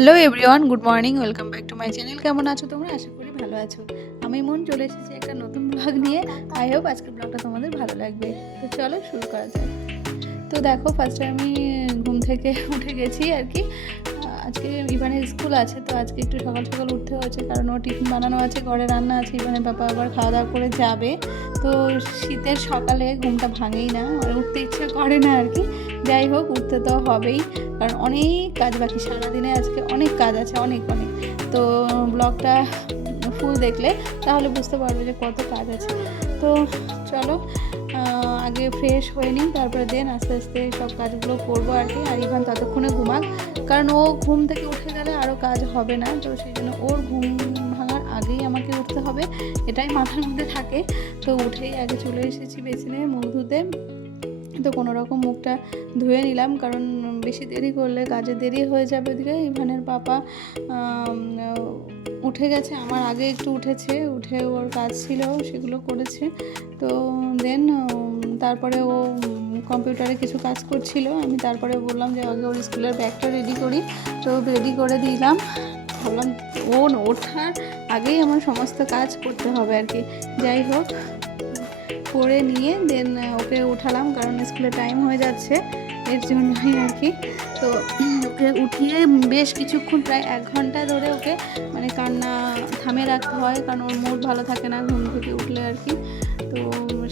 Hello everyone, good morning, welcome back to my channel. কেমন আছো তোমরা? আশা করি ভালো আছো। আমি মন চলে এসেছি একটা নতুন ব্লগ নিয়ে। আই হোপ আজকের ব্লগটা তোমাদের ভালো লাগবে। তো চলো শুরু করা যাক। তো দেখো, ফার্স্টে আমি ঘুম থেকে উঠে গেছি আর কি। আজকে ইভানের স্কুল আছে, তো আজকে একটু সকাল সকাল উঠতে হয়েছে, কারণ ও টিফিন বানানো আছে, ঘরে রান্না আছে, ইভানের বাবা আবার খাওয়া দাওয়া করে যাবে। তো শীতের সকালে ঘুমটা ভাঙেই না, মানে উঠতে ইচ্ছে করে না আর কি। যাই হোক, উঠতে তো হবেই, কারণ অনেক কাজ বাকি। সারাদিনে আজকে অনেক কাজ আছে, অনেক অনেক। তো ব্লগটা ফুল দেখলে তাহলে বুঝতে পারবে যে কত কাজ আছে। তো চলো আগে ফ্রেশ হয়ে নিই, তারপরে দেন আস্তে আস্তে সব কাজগুলো করবো আর কি। আর ইভান ততক্ষণে ঘুমাক, কারণ ও ঘুম থেকে উঠে গেলে আরও কাজ হবে না। তো সেই জন্য ওর ঘুম ভাঙার আগেই আমাকে উঠতে হবে, এটাই মাথার মধ্যে থাকে। তো উঠেই আগে চলে এসেছি বেসিনে মুখ ধুতে। তো কোনো রকম মুখটা ধুয়ে নিলাম, কারণ বেশি দেরি করলে কাজে দেরি হয়ে যাবে। ওদিকে ইভানের পাপা উঠে গেছে, আমার আগে একটু উঠে ওর কাজ ছিল, সেগুলো করেছে। তো দেন তারপরে ও কম্পিউটারে কিছু কাজ করছিল। আমি তারপরে বললাম যে আগে ওর স্কুলের ব্যাগটা রেডি করি, তো রেডি করে দিলাম। ভাবলাম ও ওঠার আগেই আমার সমস্ত কাজ করতে হবে আর কি। যাই হোক, করে নিয়ে দেন ওকে উঠালাম, কারণ স্কুলে টাইম হয়ে যাচ্ছে, এর জন্যই আর কি। তো ওকে উঠিয়ে বেশ কিছুক্ষণ, প্রায় 1 ঘন্টা ধরে ওকে মানে কান্না থামিয়ে রাখতে হয়, কারণ ওর মুড ভালো থাকে না ঘুম থেকে উঠলে আর কি। তো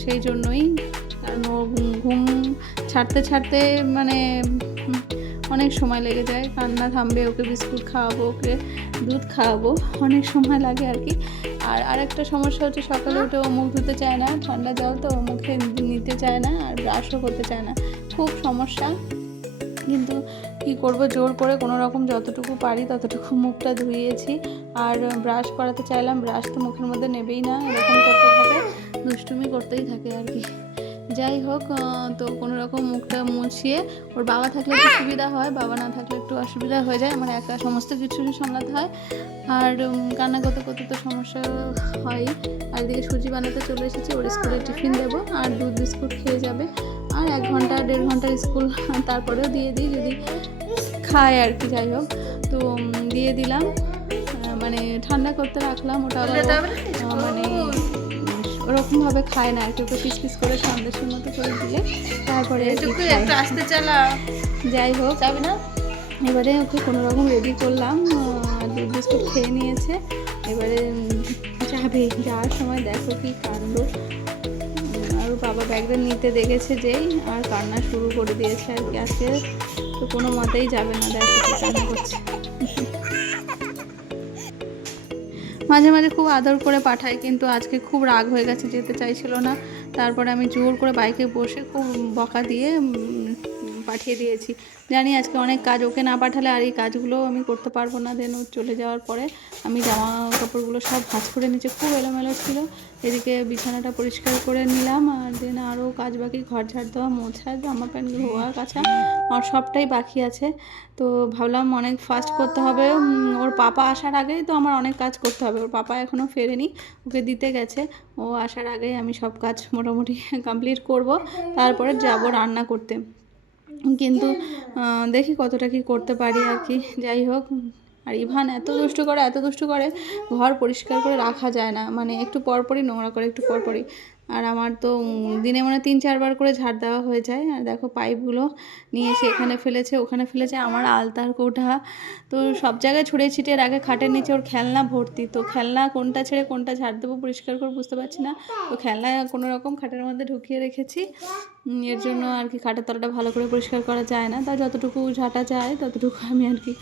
সেই জন্যই, কারণ ও ঘুম ছাড়তে ছাড়তে মানে অনেক সময় লেগে যায়। কান্না থামবে, ওকে বিস্কুট খাওয়াবো, ওকে দুধ খাওয়াবো, অনেক সময় লাগে আর কি। আর আরেকটা সমস্যা হচ্ছে, সকালে উঠে ও মুখ ধুতে চায় না, ঠান্ডা জল তো মুখে নিতে চায় না, আর ব্রাশও করতে চায় না, খুব সমস্যা। কিন্তু কি করব, জোর করে কোনো রকম যতটুকু পারি ততটুকু মুখটা ধুইয়েছি। আর ব্রাশ করাতে চাইলাম, ব্রাশ তো মুখের মধ্যে নেবেই না, এরকম করতে থাকে, দুষ্টুমি করতেই থাকে আর কি। যাই হোক, তো কোনো রকম মুখটা মুছিয়ে, ওর বাবা থাকলে একটু সুবিধা হয়, বাবা না থাকলে একটু অসুবিধা হয়ে যায়, আমার একা সমস্ত কিছু সামলাতে হয়। আর কান্না করতে করতে তো সমস্যা হয়। আর এদিকে সুজি বানাতে চলে এসেছি, ওর স্কুলে টিফিন দেবো, আর দুধ বিস্কুট খেয়ে যাবে। আর 1 ঘন্টা 1.5 ঘন্টার স্কুল, তারপরেও দিয়ে দিই যদি খায় আর কি। যাই হোক, তো দিয়ে দিলাম, মানে ঠান্ডা করতে রাখলাম। ওটা আবার মানে ওরকমভাবে খায় না আর কি, ওকে পিস পিস করে সন্দেশের মতো করে দিলে তারপরে আসতে চালা। যাই হোক, যাবে না। এবারে ওকে কোনো রকম রেডি করলাম, দুধ বিস্কুট খেয়ে নিয়েছে। এবারে যাবে, যাওয়ার সময় দেখো কি কাণ্ড। আর বাবা ব্যাগটা নিতে দেখেছে যেই, আর কান্না শুরু করে দিয়েছে আর কি। আজকে তো কোনো মতেই যাবে না, দেখো কি কান্না করছে। মাঝে মাঝে খুব আদর করে পাঠায়, কিন্তু আজকে খুব রাগ হয়ে গেছে, যেতে চাইছিল না। তারপরে আমি জোর করে বাইকে বসে খুব বকা দিয়ে পাঠিয়ে দিয়েছি। জানি আজকে অনেক কাজ, ওকে না পাঠালে আর এই কাজগুলো আমি করতে পারবো না। দেন ও চলে যাওয়ার পরে আমি জামা কাপড়গুলো সব ভাঁজ করে নিচে, খুব এলোমেলো ছিল। এদিকে বিছানাটা পরিষ্কার করে নিলাম, আর দেন আরও কাজ বাকি, ঘর ঝাড় দেওয়া, মোছা, জামা প্যান্ট ধোয়া কাছা, আর সবটাই বাকি আছে। তো ভাবলাম অনেক ফাস্ট করতে হবে, ওর পাপা আসার আগেই তো আমার অনেক কাজ করতে হবে। ওর পাপা এখনও ফেরেনি, ওকে দিতে গেছে, ও আসার আগেই আমি সব কাজ মোটামুটি কমপ্লিট করব, তারপরে যাব রান্না করতে। কিন্তু দেখি কতটা কি করতে পারি আর কি। যাই হোক, আর ইভান এত দুষ্টু করে, ঘর পরিষ্কার করে রাখা যায় না, মানে একটু পরপরই নোংরা করে, একটু পরপরই। আর আমার তো দিনে মানে 3-4 বার করে ঝাড় দেওয়া হয়ে যায়। আর দেখো পাইপগুলো নিয়ে এসে এখানে ফেলেছে, ওখানে ফেলেছে, আমার আলতার কৌটা তো সব জায়গায় ছড়িয়ে ছিটিয়ে রাখে। খাটের নিচে ওর খেলনা ভর্তি, তো খেলনা কোনটা ছেড়ে কোনটা ঝাড় দেবো পরিষ্কার করে বুঝতে পারছি না। তো খেলনা কোনো রকম খাটের মধ্যে ঢুকিয়ে রেখেছি, এর জন্য আর কি খাটের তলাটা ভালো করে পরিষ্কার করা যায় না। তা যতটুকু ঝাঁটা যায় ততটুকু আমি আর কি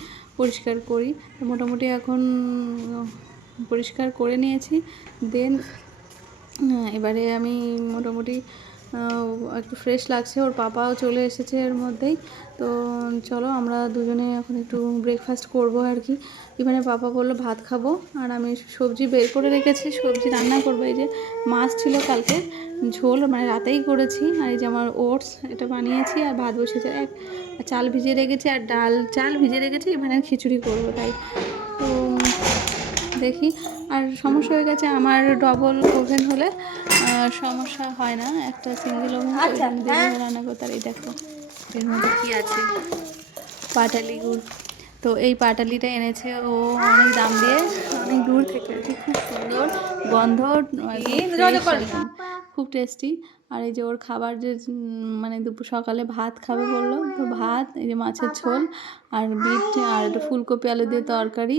পরিষ্কার করি। মোটামুটি এখন পরিষ্কার করে নিয়েছি। দেন এবারে আমি মোটামুটি একটু ফ্রেশ লাগছে, ওর পাপাও চলে এসেছে এর মধ্যেই। তো চলো আমরা দুজনে এখন একটু ব্রেকফাস্ট করব আর কি। এখানে পাপা বললো ভাত খাবো, আর আমি সবজি বের করে রেখেছি, সবজি রান্না করবো। এই যে মাছ ছিল কালকে, ঝোল মানে রাতেই করেছি। আর এই যে আমার ওটস এটা বানিয়েছি, আর ভাত বসেছে, চাল ভিজিয়ে রেখেছি, আর চাল ভিজিয়ে রেখেছি, এখানে খিচুড়ি করবো তাই। তো দেখি। আর সমস্যা হয়ে গেছে আমার, ডবল ওভেন হলে সমস্যা হয় না, একটা সিঙ্গেল ওভেন রান্না করতে। আর এই দেখো এর মধ্যে কী আছে, পাটালি গুড়। তো এই পাটালিটা এনেছে ও অনেক দাম দিয়ে, অনেক দূর থেকে, খুব সুন্দর গন্ধ, খুব টেস্টি। আর এই যে ওর খাবার যে মানে দুপুর সকালে ভাত খাবে বললো, তো ভাত, এই যে মাছের ঝোল আর বিট আর একটা ফুলকপি আলু দিয়ে তরকারি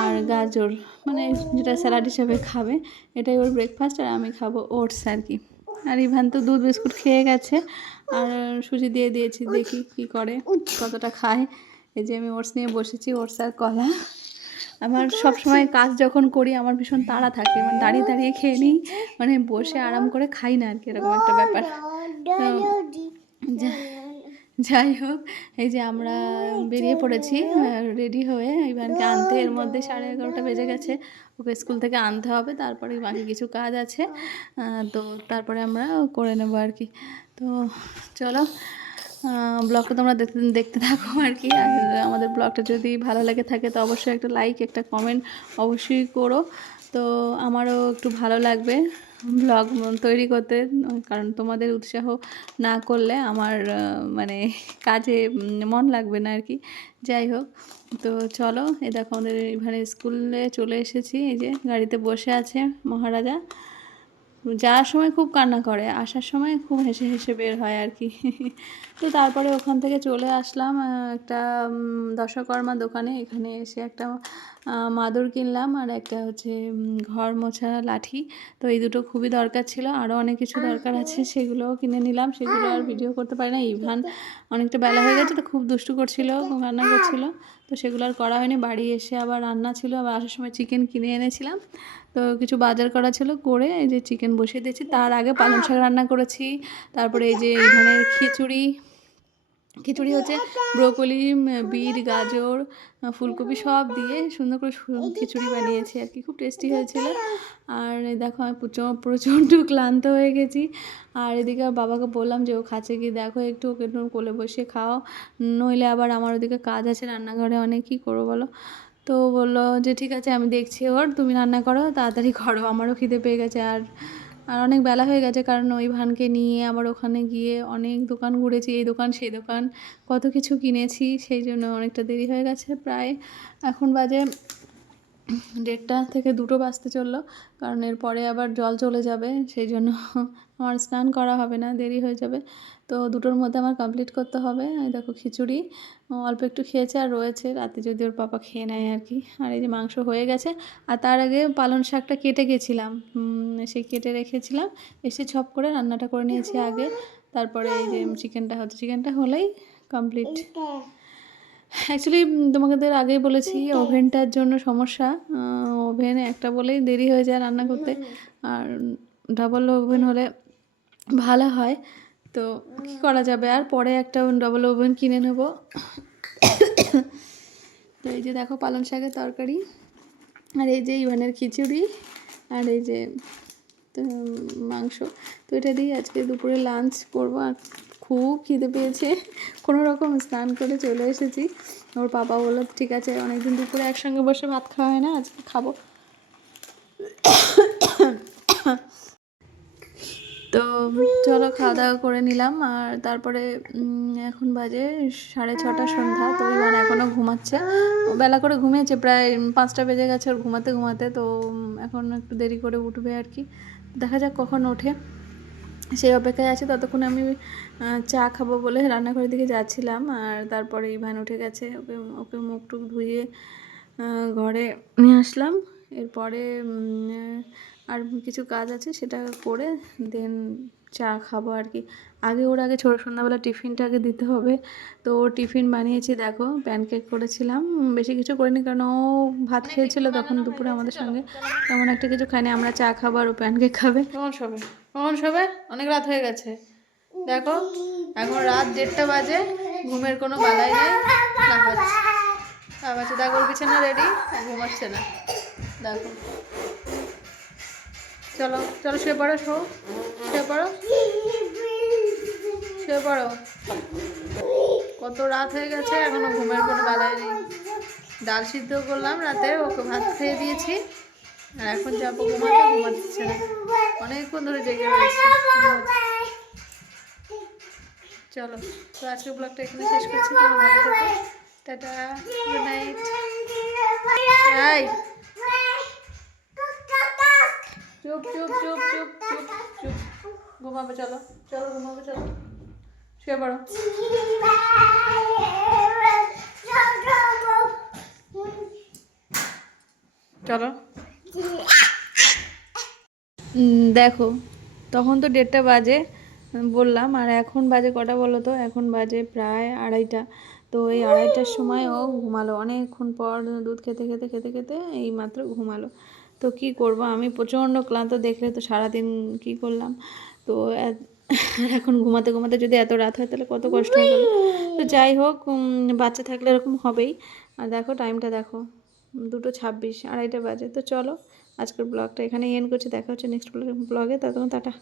আর গাজর, মানে যেটা স্যালাড হিসেবে খাবে, এটাই ওর ব্রেকফাস্ট। আর আমি খাবো ওটস আর কি। আর ইভান তো দুধ বিস্কুট খেয়ে গেছে, আর সুজি দিয়ে দিয়েছি, দেখি কি করে, কতটা খায়। এই যে আমি ওটস নিয়ে বসেছি, ওটস আর কলা। আমার সব সময় কাজ যখন করি আমার ভীষণ তাড়া থাকে, মানে দাঁড়িয়ে দাঁড়িয়ে খেয়ে নিই, মানে বসে আরাম করে খাই না আর কি, এরকম একটা ব্যাপার। তো যাই হোক, এই যে আমরা বেরিয়ে পড়েছি রেডি হয়ে ইভানকে আনতে। এর মধ্যে 11:30 বেজে গেছে, ওকে স্কুল থেকে আনতে হবে, তারপরে বাকি কিছু কাজ আছে, তো তারপরে আমরা করে নেবো আর কি। তো চলো, ব্লগটা তোমরা দেখতে থাকো আর কি। আর আমাদের ব্লগটা যদি ভালো লেগে থাকে তো অবশ্যই একটা লাইক, একটা কমেন্ট অবশ্যই করো, তো আমারও একটু ভালো লাগবে ব্লগ তৈরি করতে, কারণ তোমাদের উৎসাহ না করলে আমার মানে কাজে মন লাগবে না আর কি। যাই হোক, তো চলো, এই দেখো আমাদের এখানে স্কুলে চলে এসেছি। এই যে গাড়িতে বসে আছে মহারাজা, যাওয়ার সময় খুব কান্না করে, আসার সময় খুব হেসে হেসে বের হয় আর কি। তো তারপরে ওখান থেকে চলে আসলাম একটা দশকর্মা দোকানে। এখানে এসে একটা মাদুর কিনলাম, আর একটা হচ্ছে ঘর মোছা লাঠি। তো এই দুটো খুবই দরকার ছিল, আরও অনেক কিছু দরকার আছে, সেগুলোও কিনে নিলাম। সেগুলো আর ভিডিও করতে পারি না, ইভান অনেকটা বেলা হয়ে গেছে তো খুব দুষ্টু করছিল, রান্না করছিল, তো সেগুলো আর করা হয়নি। বাড়ি এসে আবার রান্না ছিল, আবার আসার সময় চিকেন কিনে এনেছিলাম, তো কিছু বাজার করা ছিল, করে এই যে চিকেন বসিয়ে দিয়েছি। তার আগে পালং শাক রান্না করেছি, তারপরে এই যে ইভানের খিচুড়ি হচ্ছে ব্রোকলি, বিট, গাজর, ফুলকপি সব দিয়ে সুন্দর করে খিচুড়ি বানিয়েছি আর কি, খুব টেস্টি হয়েছিল। আর দেখো আমি প্রচণ্ড ক্লান্ত হয়ে গেছি। আর এদিকে বাবাকে বললাম যে ও খাচ্ছে কি দেখো, একটু ওকে একটু কোলে বসে খাও, নইলে আবার আমার ওদিকে কাজ আছে রান্নাঘরে অনেক, কী করবো বলো। তো বললো যে ঠিক আছে আমি দেখছি ওর, তুমি রান্না করো, তাড়াতাড়ি করো, আমারও খিদে পেয়ে গেছে। আর অনেক বেলা হয়ে গেছে, কারণ ওই ভানকে নিয়ে আবার ওখানে গিয়ে অনেক দোকান ঘুরেছি, এই দোকান সেই দোকান, কত কিছু কিনেছি, সেই জন্য অনেকটা দেরি হয়ে গেছে। প্রায় এখন বাজে 1:30 থেকে 2 বাজতে চললো, কারণ এরপরে আবার জল চলে যাবে, সেই জন্য আমার স্নান করা হবে না, দেরি হয়ে যাবে। তো 2টোর মধ্যে আমার কমপ্লিট করতে হবে। এই দেখো খিচুড়ি অল্প একটু খেয়েছে, আর রয়েছে, রাতে যদি ওর পাপা খেয়ে নেয় আর কি। আর এই যে মাংস হয়ে গেছে, আর তার আগে পালং শাকটা কেটে গেছিলাম, সেই কেটে রেখেছিলাম, এসে ছপ করে রান্নাটা করে নিয়েছি আগে। তারপরে এই যে চিকেনটা হলেই কমপ্লিট। অ্যাকচুয়ালি তোমাদের আগেই বলেছি ওভেনটার জন্য সমস্যা, ওভেন একটা বলেই দেরি হয়ে যায় রান্না করতে, আর ডাবল ওভেন হলে ভালো হয়। তো কী করা যাবে, আর পরে একটা ডাবল ওভেন কিনে নেব। তো এই যে দেখো পালং শাকের তরকারি, আর এই যে ইভানের খিচুড়ি, আর এই যে মাংস। তো এটা দিয়ে আজকে দুপুরে লাঞ্চ করবো। আর খুব খিদে পেয়েছে, কোনো রকম স্নান করে চলে এসেছি। ওর পাপা বললো ঠিক আছে, অনেকদিন দুপুরে একসঙ্গে বসে ভাত খাওয়া হয় না, আজকে খাবো। তো চলো খাওয়া দাওয়া করে নিলাম। আর তারপরে এখন বাজে 6:30 সন্ধ্যা। তো ইভান এখনও ঘুমাচ্ছে, বেলা করে ঘুমিয়েছে, প্রায় 5টা বেজে গেছে ওর ঘুমাতে ঘুমাতে। তো এখন একটু দেরি করে উঠবে আর কি, দেখা যাক কখন ওঠে, সেই অপেক্ষায় আছে। ততক্ষণ আমি চা খাবো বলে রান্নাঘরের দিকে যাচ্ছিলাম। আর তারপরে ইভান উঠে গেছে, ওকে মুখ টুক ধুয়ে ঘরে নিয়ে আসলাম। এরপরে আর কিছু কাজ আছে, সেটা করে দেন চা খাবো আর কি। ওর আগে সন্ধ্যাবেলা টিফিনটা আগে দিতে হবে। তো টিফিন বানিয়েছি, দেখো প্যানকেক করেছিলাম, বেশি কিছু করিনি, কারণ ও ভাত খেয়েছিল তখন দুপুরে আমাদের সঙ্গে, তেমন একটা কিছু খাইনি। আমরা চা খাবো আর ও প্যানকেক খাবে। কখন শোবে, অনেক রাত হয়ে গেছে, দেখো এখন রাত 1:30 বাজে, ঘুমের কোনো বালাই নেই, লাফাচ্ছে। দেখো ওর বিছানা রেডি, ঘুমাচ্ছে না, দেখো। চলো চলো শুয়ে পড়ো, শুয়ে পড়ো। কত রাত হয়ে গেছে, এখনো ঘুমের কোনো বালাই নেই। ডাল সিদ্ধ করলাম রাতে, ওকে ভাত খেয়ে দিয়েছি, আর এখন যাবো ঘুমাচ্ছে না, অনেকক্ষণ ধরে জেগে রয়েছে। চলো, তো আজকের ব্লগটা এখানে শেষ করছি, ভালো থেকো। Tata, good night. এই চুপ চুপ চুপ চুপ চুপ চুপ, ঘুমাবে, চলো চলো ঘুমাবে, চলো শুয়ে পড়ো। চলো। দেখো তখন তো 1:30 বাজে বললাম, আর এখন বাজে কটা বলো তো? এখন বাজে প্রায় 2:30। তো এই 2:30টার সময় ও ঘুমালো, অনেকক্ষণ পর দুধ খেতে খেতে খেতে খেতে এই মাত্র ঘুমালো। তো কি করব, আমি প্রচণ্ড ক্লান্ত, দেখলে তো সারাদিন কি করলাম। তো এখন ঘুমাতে ঘুমাতে যদি এত রাত হয় তাহলে কত কষ্ট হয় বলো। তো যাই হোক, বাচ্চা থাকলে এরকম হবেই। আর দেখো টাইমটা দেখো, 2:26, 2:30 বাজে। তো চলো আজকের ব্লগটা এখানে এন্ড করছি, দেখা হচ্ছে নেক্সট ব্লগে, ততক্ষণ টাটা।